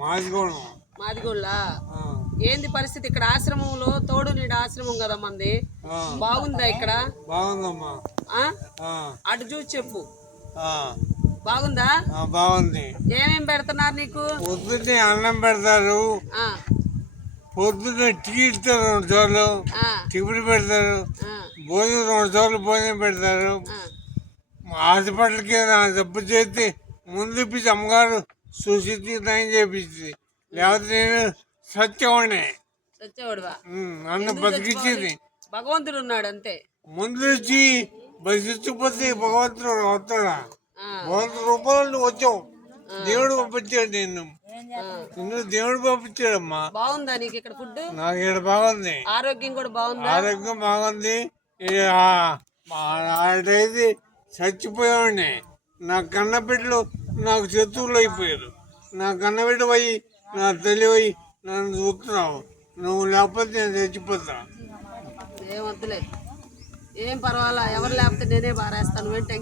మాదిగోళం. మాదిగోళ్ళ. ఏంది పరిస్థితి ఇక్కడ ఆశ్రమంలో? తోడు నీడ ఆశ్రమం కదా మంది. బాగుందా ఇక్కడ? బాగుందమ్మా. అటు చూసి చెప్పు. బాగుందా? బాగుంది. ఏమేం పెడుతున్నారు నీకు? పొద్దున్నే అన్నం పెడతారు, పొద్దున్నే టీ ఇస్తారు 2 చోట్ల, టిఫిన్ పెడతారు, భోజనం 2 చోట్ల భోజనం పెడతారు. హాస్పిటల్కి నా జబ్బు చేస్తే ముందు ఇప్పించి అమ్మగారు చూసి నయం చేపించింది. లేకపోతే నేను సత్యవాడిని. సత్యవాడువా? నన్ను బతికించింది భగవంతుడు ఉన్నాడు అంతే. ముందు నుంచి బతికించకపోతే భగవంతుడు వస్తాడా? 100 రూపాయలు వచ్చావు, దేవుడు పంపించాడు నిన్ను దేవుడు పంపించాడమ్మా. బాగుందా నీకు ఇక్కడ ఫుడ్? నాకు ఇక్కడ బాగుంది. ఆరోగ్యం కూడా బాగుంది. ఆరోగ్యం బాగుంది. ఆడైతే చచ్చిపోయావాడిని. నా కన్నబిడ్డలు నాకు శత్రువులు అయిపోయారు. నా కన్నబిడ్డ పోయి నా తల్లి పోయి నన్ను చూస్తున్నావు. నువ్వు లేకపోతే నేను చచ్చిపోతా. ఏం వద్దులే, ఏం పర్వాలా. ఎవరు లేకపోతే నేనే బారేస్తాను.